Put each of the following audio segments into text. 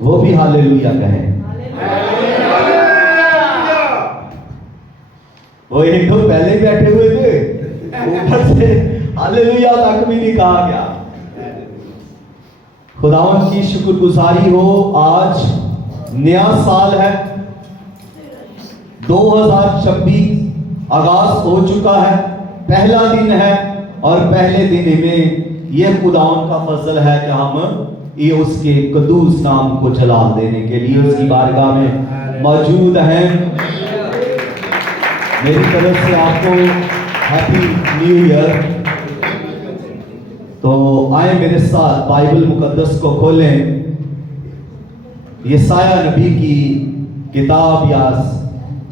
وہ بھی ہاللیلویا کہیں۔ وہ ایک دو پہلے بیٹھے ہوئے تھے، اوپر سے ہاللیلویا تک بھی نہیں کہا گیا۔ خداوند کی شکر گزاری ہو، آج نیا سال ہے، 2026 آغاز ہو چکا ہے، پہلا دن ہے، اور پہلے دن میں یہ خداوند کا فضل ہے کہ ہم یہ اس کے قدوس نام کو جلال دینے کے لیے اس کی بارگاہ میں موجود ہیں۔ میری طرف سے آپ کو ہیپی نیو ایئر۔ تو آئیں میرے ساتھ بائبل مقدس کو کھولیں، یسایہ نبی کی کتاب یا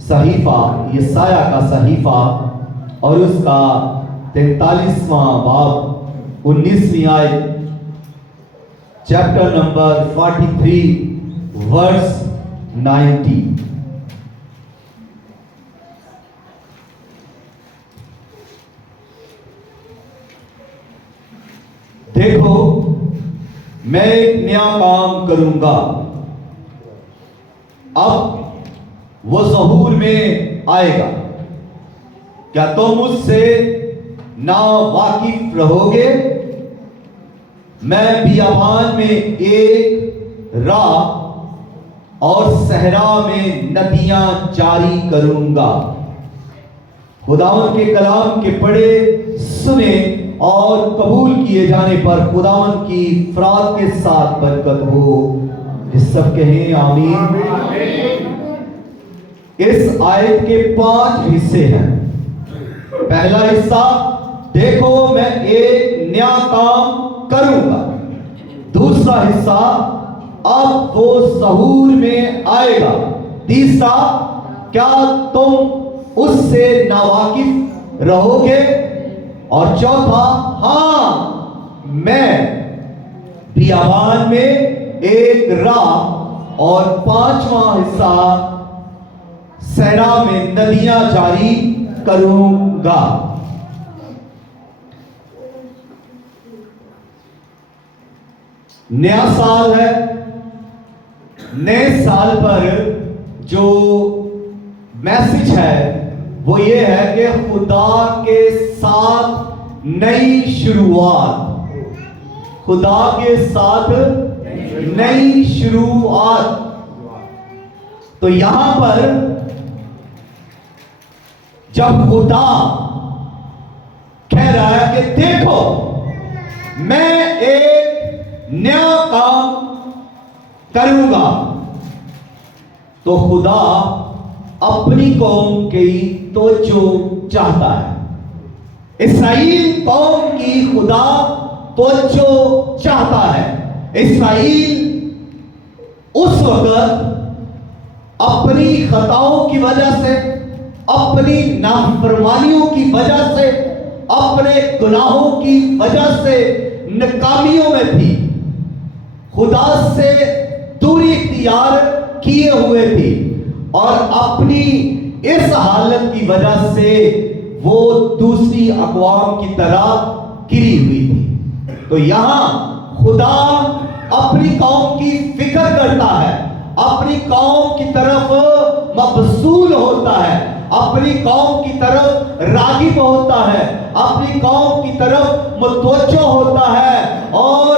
صحیفہ، یسایہ کا صحیفہ، اور اس کا 43واں باب 19ویں آیت، چیپٹر نمبر 43 ورس 90۔ دیکھو میں ایک نیا کام کروں گا، اب وہ ظہور میں آئے گا، کیا تم اس سے نا واقف رہو گے؟ میں بیابان میں ایک راہ اور صحرا میں ندیاں جاری کروں گا۔ خداوند کے کلام کے پڑھے، سنے اور قبول کیے جانے پر خداوند کی افراد کے ساتھ برکت ہو۔ اس سب کہیں آمین۔ اس آیت کے 5 حصے ہیں۔ پہلا حصہ، دیکھو میں ایک نیا کام کروں گا۔ دوسرا حصہ، اب وہ ظہور میں آئے گا۔ تیسرا، کیا تم اس سے ناواقف رہو گے؟ اور چوتھا، ہاں میں بیابان میں ایک راہ، اور 5واں حصہ، صحرا میں ندیاں جاری کروں گا۔ نیا سال ہے، نئے سال پر جو میسج ہے وہ یہ ہے کہ خدا کے ساتھ نئی شروعات، خدا کے ساتھ نئی شروعات۔ تو یہاں پر جب خدا کہہ رہا ہے کہ دیکھو میں ایک نیا کام کروں گا، تو خدا اپنی قوم کی توجہ چاہتا ہے۔ اسرائیل قوم کی خدا توجہ چاہتا ہے۔ اسرائیل اس وقت اپنی خطاؤں کی وجہ سے، اپنی نافرمانیوں کی وجہ سے، اپنے گناہوں کی وجہ سے ناکامیوں میں تھی، خدا سے دوری اختیار کیے ہوئے تھی، اور اپنی اس حالت کی وجہ سے وہ دوسری اقوام کی طرح گری ہوئی تھی۔ تو یہاں خدا اپنی قوم کی فکر کرتا ہے، اپنی قوم کی طرف مبذول ہوتا ہے، اپنی قوم کی طرف راغب ہوتا ہے، اپنی قوم کی طرف متوجہ ہوتا ہے، اور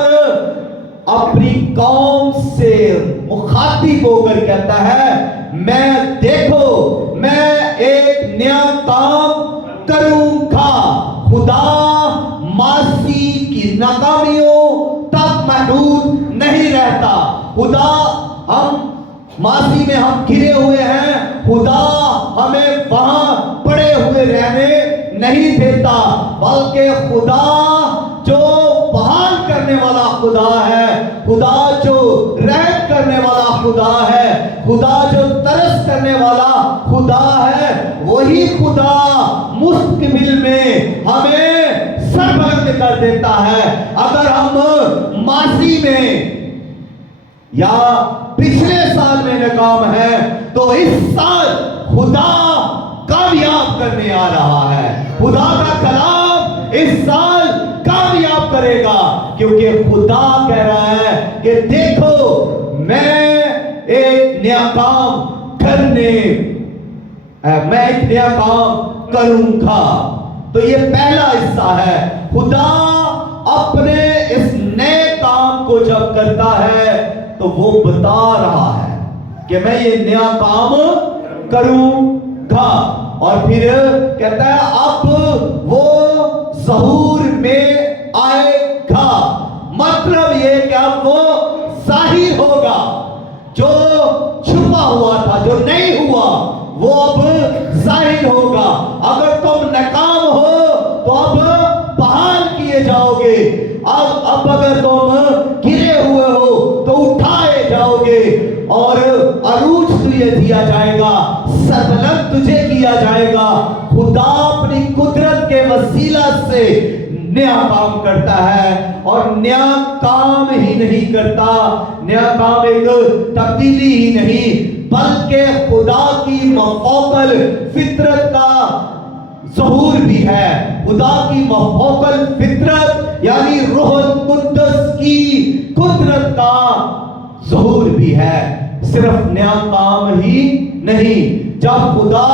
اپنی قوم سے مخاطب ہو کر کہتا ہے میں دیکھو میں ایک نیا کام کروں گا۔ خدا ماضی کی ناکامیوں تک محدود نہیں رہتا۔ خدا ہم ماضی میں ہم گرے ہوئے ہیں، خدا ہمیں وہاں پڑے ہوئے رہنے نہیں دیتا، بلکہ خدا جو بحال کرنے والا خدا ہے، خدا جو رحم کرنے والا خدا ہے، خدا جو ترس کرنے والا خدا ہے، وہی خدا مستقبل میں ہمیں سربلند کر دیتا ہے۔ اگر ہم ماضی میں یا پچھلے سال میں ناکام ہے تو اس سال خدا کامیاب کرنے آ رہا ہے۔ خدا کا کلام اس سال کامیاب کرے گا، کیونکہ خدا کہہ رہا ہے کہ دیکھو میں ایک نیا کام کروں گا. تو یہ پہلا حصہ ہے. خدا اپنے اس نئے کام کو جب کرتا ہے تو وہ بتا رہا ہے کہ میں یہ نیا کام کروں گا. اور پھر کہتا ہے اب وہ ظہور میں آئے گا. مطلب یہ کہ اب وہ ظاہر ہوگا. جو چھپا ہوا تھا، جو نہیں ہوا، وہ اب ظاہر ہوگا. اگر تم ناکام ہو تو اب بحال کیے جاؤ گے. اب اگر تم گرے ہوئے ہو تو اٹھائے جاؤ گے اور عروج تجھے دیا جائے گا، سربلند تجھے کیا جائے گا. خدا اپنی قدرت کے وسیلہ سے نیا کام کرتا ہے. اور نیا کام ہی نہیں کرتا، نیا کام ایک تبدیلی ہی نہیں، بلکہ خدا کی مفوقل فطرت کا ظہور بھی ہے. خدا کی مفوقل فطرت یعنی روح القدس کی قدرت کا ظہور بھی ہے. صرف نیا کام ہی نہیں. جب خدا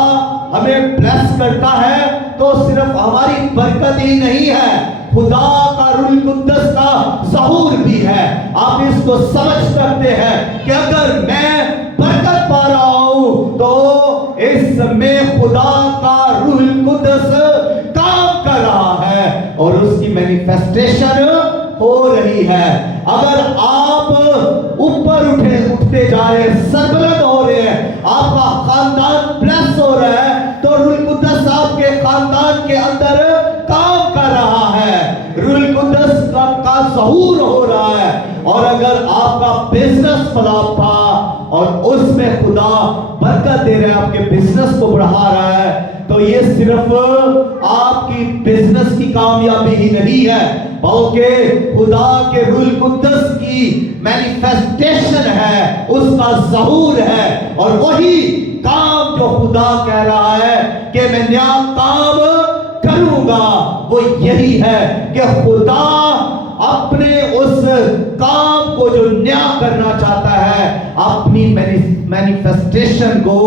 ہمیں بلیس کرتا ہے تو صرف ہماری برکت ہی نہیں ہے، خدا کا روح القدس کا ظہور بھی ہے. آپ اس کو سمجھ سکتے ہیں کہ اگر میں برکت پا رہا ہوں تو اس میں خدا کا روح القدس کام کر رہا ہے اور اس کی مینیفیسٹیشن ہو رہی ہے. اگر آپ اوپر اٹھتے جا رہے ہیں، سربلند ہو رہے ہیں، آپ کا خاندان بلیس ہو رہا ہے، تو روح القدس آپ کے خاندان کے اندر کام کر رہا ہے، روح القدس کا ظہور ہو رہا ہے. اور اگر آپ کا بزنس فلاح تھا اور اس میں خدا برکت دے رہا ہے، آپ کے بزنس کو بڑھا رہا ہے، تو یہ صرف آپ کی بزنس کی کامیابی ہی نہیں ہے، بلکہ خدا کے روح القدس کی مینیفیسٹیشن ہے، اس کا ظہور ہے. اور وہی کام جو خدا کہہ رہا ہے کہ میں نیا کام کروں گا، وہ یہی ہے کہ خدا اپنے اس کام کو جو نیا کرنا چاہتا ہے، اپنی مینیفیسٹیشن کو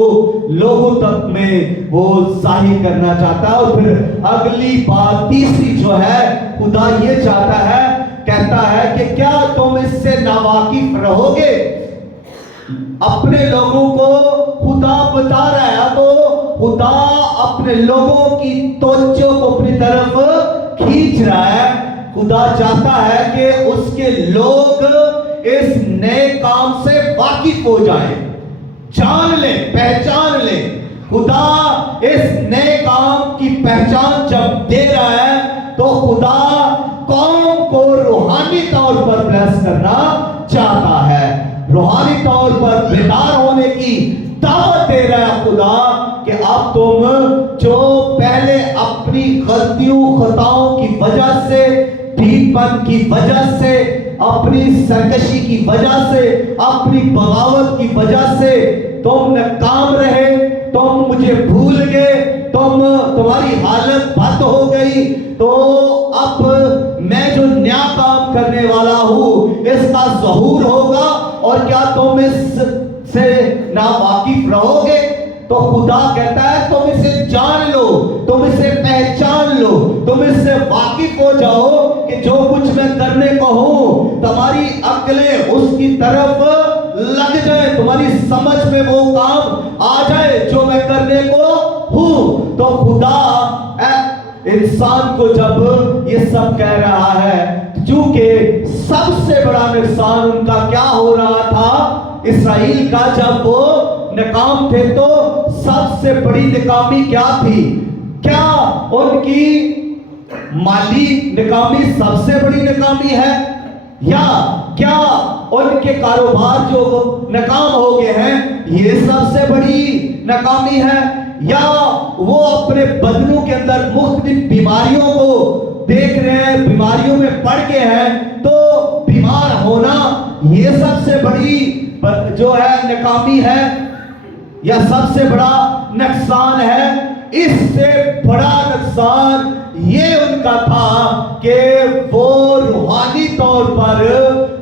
لوگوں تک میں وہ ظاہر کرنا چاہتا ہے. اور پھر اگلی بات تیسری جو ہے، خدا یہ چاہتا ہے، کہتا ہے کہ کیا تم اس سے ناواقف رہو گے؟ اپنے لوگوں کو خدا بتا رہا ہے، تو خدا اپنے لوگوں کی توجہ کو اپنی طرف کھینچ رہا ہے. خدا چاہتا ہے کہ اس کے لوگ اس نئے کام سے واقف ہو جائیں، جان لیں، پہچان لیں. خدا اس نئے کام کی پہچان جب دے رہا ہے تو خدا قوم کو روحانی طور پر بلیس کرنا چاہتا ہے، روحانی طور پر بیدار ہونے کی دعوت دے رہا ہے خدا کہ اب تم جو پہلے اپنی غلطیوں خطاؤں کی وجہ سے، ڈھیٹ پن کی وجہ سے، اپنی سرکشی کی وجہ سے، اپنی بغاوت کی وجہ سے تم ناکام رہے، تم مجھے بھول گئے، تمہاری حالت بد ہو گئی، تو اب میں جو نیا کام کرنے والا ہوں اس کا ظہور ہوگا. اور کیا تم اس سے ناواقف رہو گے؟ تو خدا کہتا ہے تم اسے جان لو، تم اسے پہچان لو، تم اس سے واقف ہو جاؤ کہ جو کچھ میں کرنے کو ہوں تمہاری عقلیں اس کی طرف لگ جائے، تمہاری سمجھ میں وہ کام آ جائے جو میں کرنے کو ہوں. تو خدا انسان کو جب یہ سب کہہ رہا ہے، چونکہ سب سے بڑا نقصان ان کا کیا ہو رہا تھا، اسرائیل کا، جب وہ ناکام تھے تو سب سے بڑی ناکامی کیا تھی؟ کیا ان کی مالی ناکامی سب سے بڑی ناکامی ہے؟ یا کیا ان کے کاروبار جو ناکام ہو گئے ہیں یہ سب سے بڑی ناکامی ہے؟ یا وہ اپنے بدنوں کے اندر مختلف بیماریوں کو دیکھ رہے ہیں، بیماریوں میں پڑ گئے ہیں، تو بیمار ہونا یہ سب سے بڑی جو ہے ناکامی ہے یا سب سے بڑا نقصان ہے؟ اس سے بڑا نقصان یہ ان کا تھا کہ وہ روحانی طور پر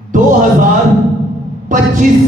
2025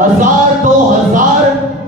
1000-2000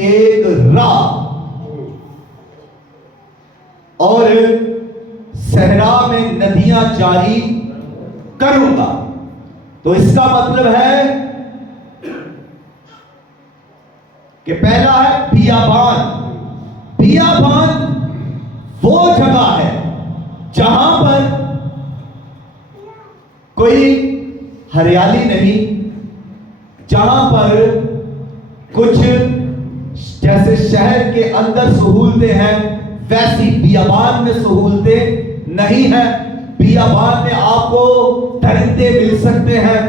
ایک راہ اور صحرا میں ندیاں جاری کروں گا. تو اس کا مطلب ہے کہ پہلا ہے بیابان. بیابان وہ جگہ ہے جہاں پر کوئی ہریالی نہیں, جہاں پر کچھ جیسے شہر کے اندر سہولتیں ہیں ویسی بیابان میں سہولتیں نہیں ہیں. بیابان میں آپ کو درندے مل سکتے ہیں,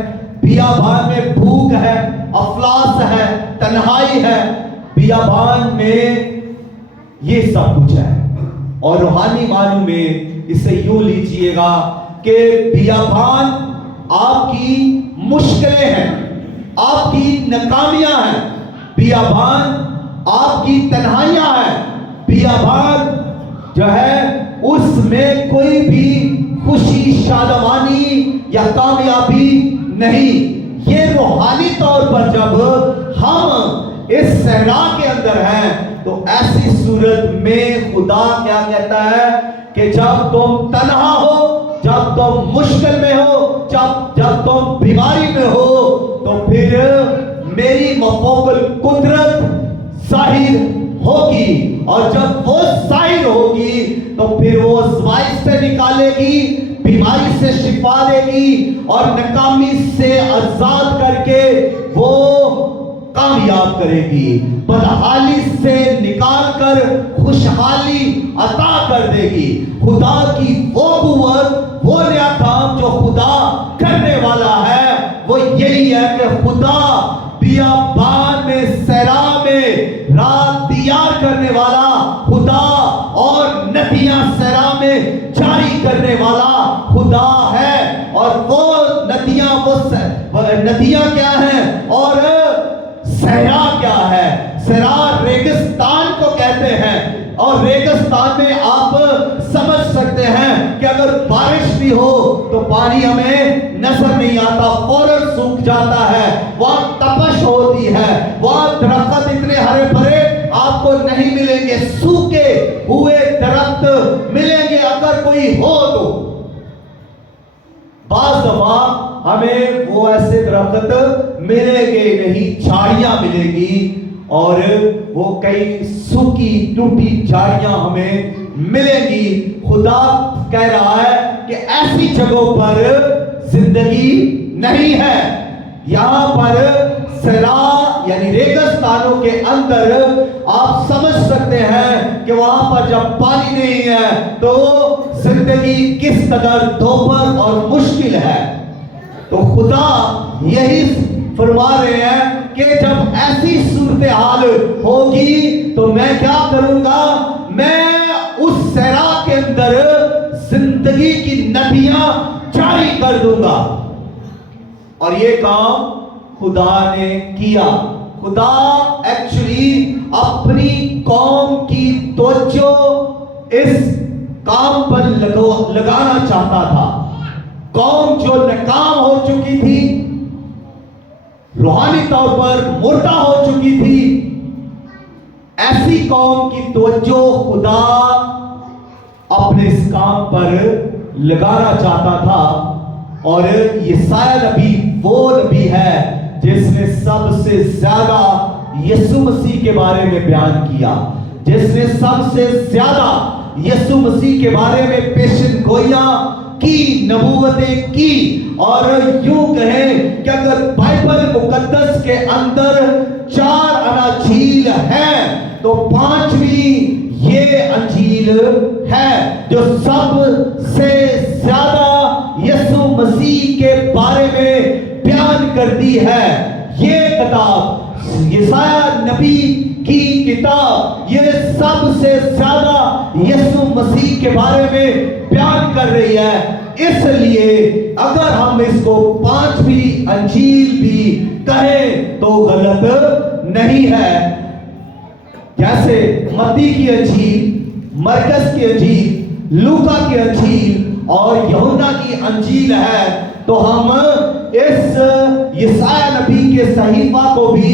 بیابان میں بھوک ہے, افلاس ہے, تنہائی ہے. بیابان میں یہ سب کچھ ہے. اور روحانی معنوں میں اسے یوں لیجئے گا کہ بیابان آپ کی مشکلیں ہیں, آپ کی ناکامیاں ہیں, بیابان آپ کی تنہائیاں ہیں, بیابان جو ہے اس میں کوئی بھی خوشی شادمانی یا کامیابی نہیں. یہ روحانی طور پر جب ہم اس صحرا کے اندر ہیں تو ایسی صورت میں خدا کیا کہتا ہے کہ جب تم تنہا ہو, جب تم مشکل میں ہو, جب تم بیماری میں ہو, تو پھر میری مفوق القدرت ظاہر ہوگی. اور جب وہ ظاہر ہوگی تو پھر وہ آزمائش سے نکالے گی, بیماری سے شفا دے گی, اور ناکامی سے آزاد کر کے وہ کامیاب کرے گی, بدحالی سے نکال کر خوشحالی عطا کر دے گی. خدا کی وہ قوت, وہ نیا کام جو خدا کرنے والا ہے وہ یہی ہے کہ خدا بیابان میں صحرا میں راہ تیار کرنے والا خدا اور ندیاں صحرا میں جاری کرنے والا خدا ہے. اور وہ ندیاں کیا ہیں اور صحرا کیا ہے؟ صحرا ریگستان کو کہتے ہیں, اور ریگستان میں آپ سمجھ سکتے ہیں کہ اگر بارش بھی ہو تو پانی ہمیں نظر نہیں آتا, فوراً سوکھ جاتا ہے. وہاں تپش ہوتی ہے, وہاں درخت اتنے ہرے بھرے آپ کو نہیں ملیں گے, سوکھے ہوئے درخت ملیں گے اگر کوئی ہو تو. بعض دفعہ ہمیں وہ ایسے درخت ملیں گے نہیں, جھاڑیاں ملیں گی, اور وہ کئی سوکھی ٹوٹی جھاڑیاں ہمیں ملیں گی. خدا کہہ رہا ہے کہ ایسی جگہوں پر زندگی نہیں ہے. یہاں پر صحرا یعنی ریگستانوں کے اندر آپ سمجھ سکتے ہیں کہ وہاں پر جب پانی نہیں ہے تو زندگی کس قدر دوپہر اور مشکل ہے. تو خدا یہی فرما رہے ہیں کہ جب ایسی صورتحال ہوگی تو میں کیا کروں گا, میں اس صحرا کے اندر زندگی کی ندیاں جاری کر دوں گا. اور یہ کام خدا نے کیا. خدا ایکچولی اپنی قوم کی توجہ اس کام پر لگانا چاہتا تھا. قوم جو ناکام ہو چکی تھی, روحانی طور پر مردہ ہو چکی تھی, ایسی قوم کی توجہ خدا اپنے اس کام پر لگانا چاہتا تھا. اور یسایہ نبی وہ نبی ہے جس نے سب سے زیادہ یسوع مسیح کے بارے میں بیان کیا, جس نے سب سے زیادہ یسوع مسیح کے بارے میں پیشن گوئیاں کی, نبوتیں کی. اور یوں کہیں کہ اگر بائبل مقدس کے اندر 4 اناجیل ہیں تو 5ویں یہ انجیل ہے جو سب سے زیادہ یسوع مسیح کے بارے میں بیان کرتی ہے. یہ کتاب یسایہ نبی کی کتاب یہ سب سے زیادہ یسوع مسیح کے بارے میں بیان کر رہی ہے. اس لیے اگر ہم اس کو 5ویں انجیل بھی کہیں تو غلط نہیں ہے. جیسے متی کی انجیل, مرکز کی انجیل, لوکا کی انجیل اور یوحنا کی انجیل ہے, تو ہم اس یسایہ نبی کے صحیفہ کو بھی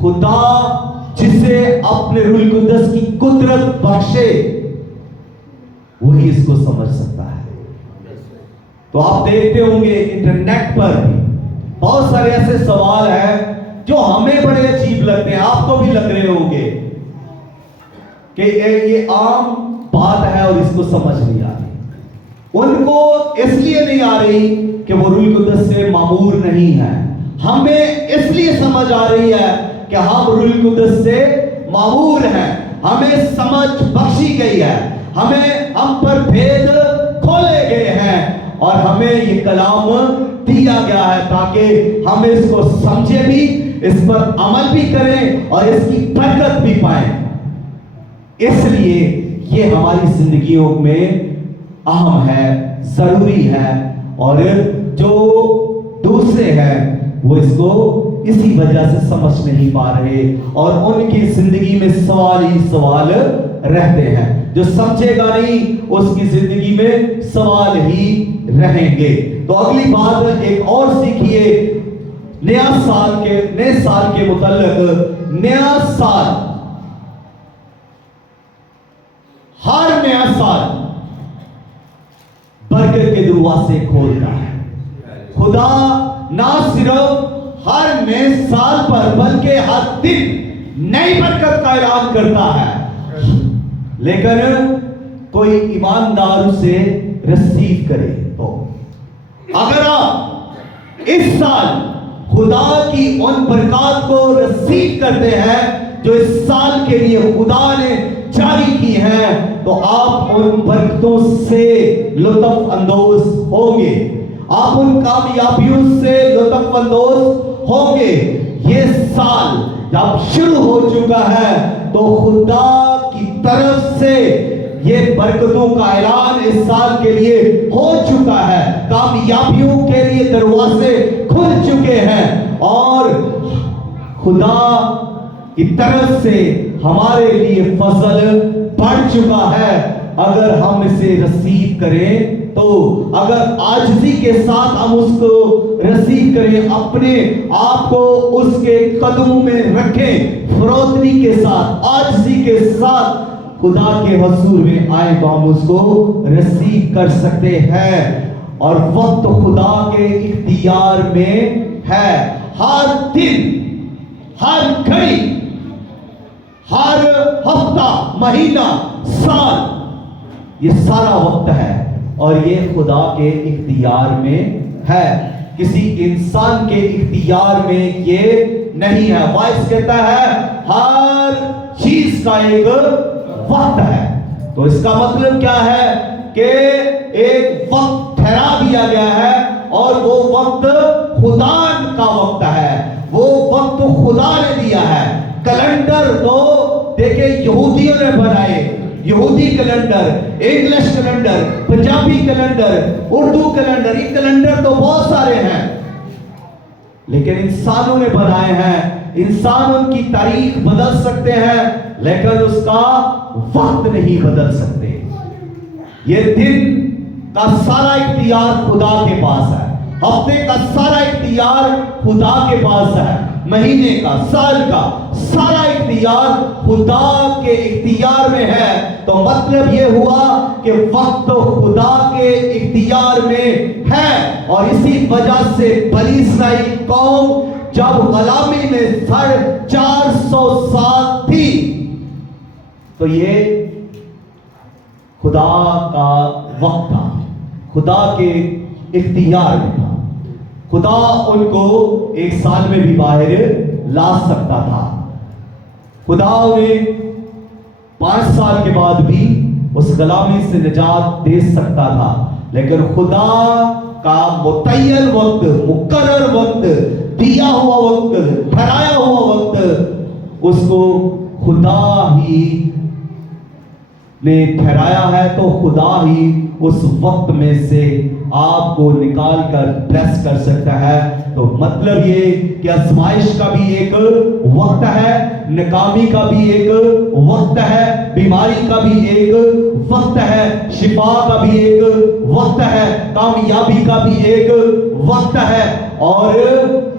خدا جسے اپنے روح القدس کی قدرت بخشے وہی اس کو سمجھ سکتا ہے. تو آپ دیکھتے ہوں گے انٹرنیٹ پر بھی بہت سارے ایسے سوال ہیں جو ہمیں بڑے عجیب لگتے ہیں, آپ کو بھی لگ رہے ہوں گے کہ یہ عام بات ہے اور اس کو سمجھ نہیں آ رہی. ان کو اس لیے نہیں آ رہی کہ وہ روح القدس سے معمور نہیں ہے, ہمیں اس لیے سمجھ آ رہی ہے کہ ہم روح القدس سے معمور ہیں, ہمیں سمجھ بخشی گئی ہے, ہم پر بھید کھولے گئے ہیں اور ہمیں یہ کلام دیا گیا ہے تاکہ ہم اس کو سمجھے بھی, اس پر عمل بھی کریں اور اس کی برکت بھی پائیں. اس لیے یہ ہماری زندگیوں میں اہم ہے, ضروری ہے, اور جو دوسرے ہیں وہ اس کو اسی وجہ سے سمجھ نہیں پا رہے اور ان کی زندگی میں سوال ہی سوال رہتے ہیں. جو سمجھے گا نہیں اس کی زندگی میں سوال ہی رہیں گے. تو اگلی بات ایک اور سیکھیے نیا سال کے متعلق. نیا سال, ہر نیا سال برکت کے دروازے کھولتا ہے. خدا نہ صرف ہر نئے سال پر بلکہ ہر دن نئی برکت کا اعلان کرتا ہے, لیکن کوئی ایماندار اسے ریسیو کرے. تو اگر آپ اس سال خدا کی ان برکات کو ریسیو کرتے ہیں جو اس سال کے لیے خدا نے جاری کی ہیں, تو آپ ان برکتوں سے لطف اندوز ہوں گے, آپ ان کامیابیوں سے لطف اندوز ہوں گے. یہ سال جب شروع ہو چکا ہے تو خدا کی طرف سے یہ برکتوں کا اعلان اس سال کے لیے ہو چکا ہے, کامیابیوں کے لیے دروازے کھل چکے ہیں اور خدا کی طرف سے ہمارے لیے فضل بڑھ چکا ہے. اگر ہم اسے ریسیو کریں تو اگر عاجزی کے ساتھ ہم اس کو ریسیو کریں, اپنے آپ کو اس کے قدموں میں رکھیں, فروتنی کے ساتھ, عاجزی کے ساتھ خدا کے حضور میں آئیں تو ہم اس کو ریسیو کر سکتے ہیں. اور وقت خدا کے اختیار میں ہے. ہر دن, ہر گھڑی, ہر ہفتہ, مہینہ, سال, یہ سارا وقت ہے اور یہ خدا کے اختیار میں ہے, کسی انسان کے اختیار میں یہ نہیں ہے. وائس کہتا ہے ہر چیز کا ایک وقت ہے. تو اس کا مطلب کیا ہے کہ ایک وقت ٹھہرا دیا گیا ہے اور وہ وقت خدا کا وقت ہے, وہ وقت خدا نے دیا ہے. کیلنڈر تو دیکھیں یہودیوں نے بنائے, یہودی calendar, English calendar, Punjabi calendar, Urdu calendar, یہ کیلنڈر تو بہت سارے ہیں لیکن انسانوں نے بنائے ہیں. انسان ان کی تاریخ بدل سکتے ہیں لیکن اس کا وقت نہیں بدل سکتے. یہ دن کا سارا اختیار خدا کے پاس ہے, ہفتے کا سارا اختیار خدا کے پاس ہے, مہینے کا, سال کا سارا اختیار خدا کے اختیار میں ہے. تو مطلب یہ ہوا کہ وقت خدا کے اختیار میں ہے اور اسی وجہ سے بنی اسرائیل قوم جب غلامی میں 450 سال تھی تو یہ خدا کا وقت تھا, خدا کے اختیار میں تھا. خدا ان کو ایک سال میں بھی باہر لا سکتا تھا. خدا انہیں 5 سال کے بعد بھی اس غلامی سے نجات دے سکتا تھا, لیکن خدا کا متعین وقت, مقرر وقت, دیا ہوا وقت, ٹھہرایا ہوا وقت اس کو خدا ہی نے ٹھہرایا ہے. تو خدا ہی اس وقت میں سے آپ کو نکال کر بلیس کر سکتا ہے. تو مطلب یہ کہ آزمائش کا بھی ایک وقت ہے, ناکامی کا بھی ایک وقت ہے, بیماری کا بھی ایک وقت ہے, شفا کا بھی ایک وقت ہے, کامیابی کا بھی ایک وقت ہے, اور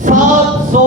700